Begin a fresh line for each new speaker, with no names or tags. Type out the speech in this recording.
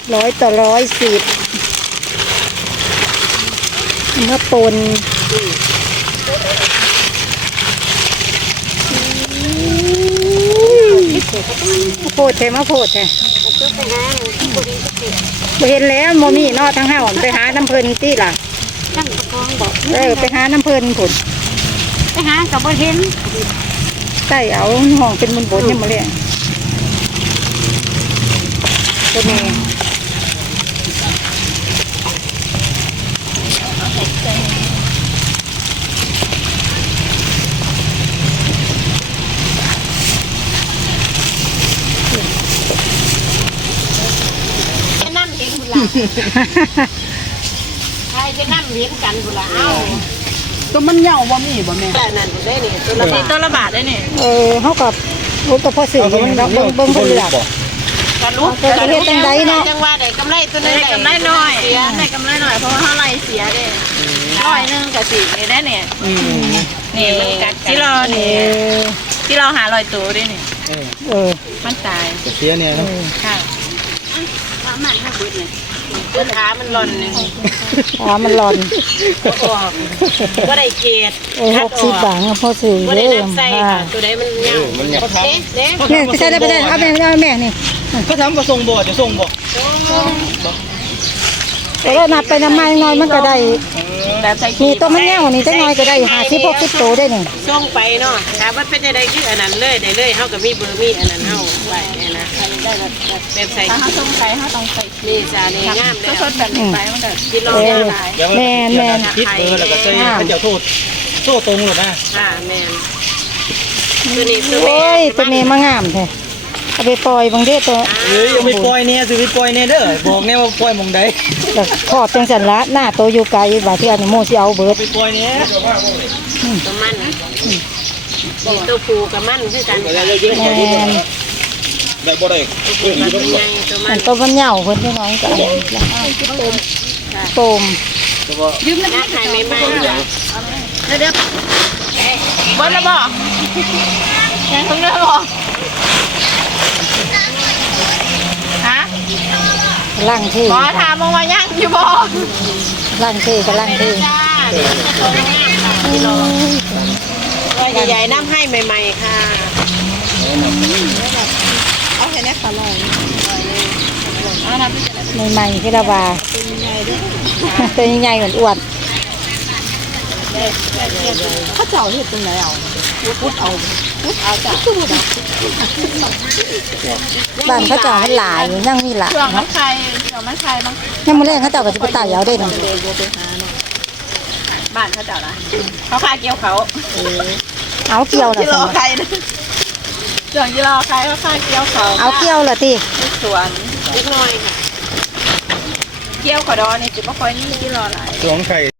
100 ต่อ 110มะปนโพดแท้มาโพดแท้บ่เห็นแล้วโมมี่นอทั้งห้าไปหาน้ำเพลินที่ล่ะไปหาน้ำเพลินผุน
ไปหากับบ่เห็น
ใส่เอาห้องเป็นมุนบดยังมาเลยตัวนี้
น้ำเห็นบุหลาใครจะน้ำเห็นกันบุหลาเอา
ตัวมันเหย่าบ่มีบ่แม่
แต่นั่นได้นี่ตัวละบาทได้นี่
เขากับรู้กับพ่อสื่อมันเบิ่งเลือก
กันรู้
กันเฮ็ดจังไดเนาะ
จังว่าได้กำไรตัวนึงได้กำไรน้อยได้กำไรน้อยเพราะว่าเท่าไรเสียเด้100กับ4นี่ได้เนี่ยนี่ที่รอนี่ที่เราหา100ตัวด้วยนี่มันตาย
เสียเนี่ยเนาะ
ค่ะว่ามันให้บึ้ดเลยตัวขามันหล่นนี่
ขามันหล่น
ว่าได้เกต
60 บาทพ่อสื่อ
เด้อตัวใดมันเงา
เนี่ยไปใส่ได้เอาแม่นี่
เขาทำบ่ส่งบ่จะส่งบ่
แต่ว่านับไปน้ำไม้น้อยมันก็ได้มีตัวมันแง่วนี่จังน้อยก็ได้50-60 ตัวได้นี่
ส่งไปเนาะถ้าว่าเป็นจะได้คืออันนั้นเลยได้เลยเฮาก็มีเบอร์มีอันนั้นเฮาไว้นะได้แบบใส่ถ้าเฮาส่งไปเฮาต้องใส่นี่จ้านี่งามแล้วสดแบบนี้ไปมันก็กิโลละหลาย
แม่น
คิดเบอร์แล้วก็ใส่เขาจะโทษตรงหมดนะ
แม่นตัวนี้
ตัวนี้มางามแท้เอาไปปล่อยบางเด้ตัว
ยังไม่ปล่อยเนี่ยสิไปปล่อยเนี่ยเด้อบอกแน่ว่าปล่อยมองใด
ขอบจังสันละหน้าโตอยู่ไกลว่าที่อันโมสิเอาเบิด
ไปปล่อยเนี่ย
ตัวมันตัวผูกับมันคือกัน
ได้บ่ได้
ตัวมันเหย่าเพิ่นจังน้อยก็ต้ม
ยืมน้ำไข่ใหม่ๆเด้อเบิดแล้วบ่ยังเพิ่งเด้อบ่ฮะ
ล่างที่
ขอถามมึงว่ายังอยู่บ่
ล่างที่ก็ล่างที่
ว่าใหญ่ๆน้ำให้ใหม่ๆค่ะเอาแค่นี้ค่ะลอย
ใหม่ๆที่ละบาตัวใหญ่เหมือนอ้วน
เขาเจ้าเฮ็ดจังไดเอาพุดเอาจ้ะ
บ้านเขาเจ้ามันหลายยังมีหลาย
เชื่อมันใครบาง
ยังมื้อแรกเขาเจ้าก็สิไปตายเอาได้เนาะ
บ้านเขาเจ้านะเขาขายเกี่ยวเขา
เอาเกี่ยวน่ะ
กิโลใครนะส่วนกิโลใครเขาขายเกี่ยวเขา
เอาเกี่ยวล่ะติ
สวนเล็กน้อยค่ะเกี่ยวขอดอนี่สิบ่ค่อยมีกิโลหลาย
สวนไข่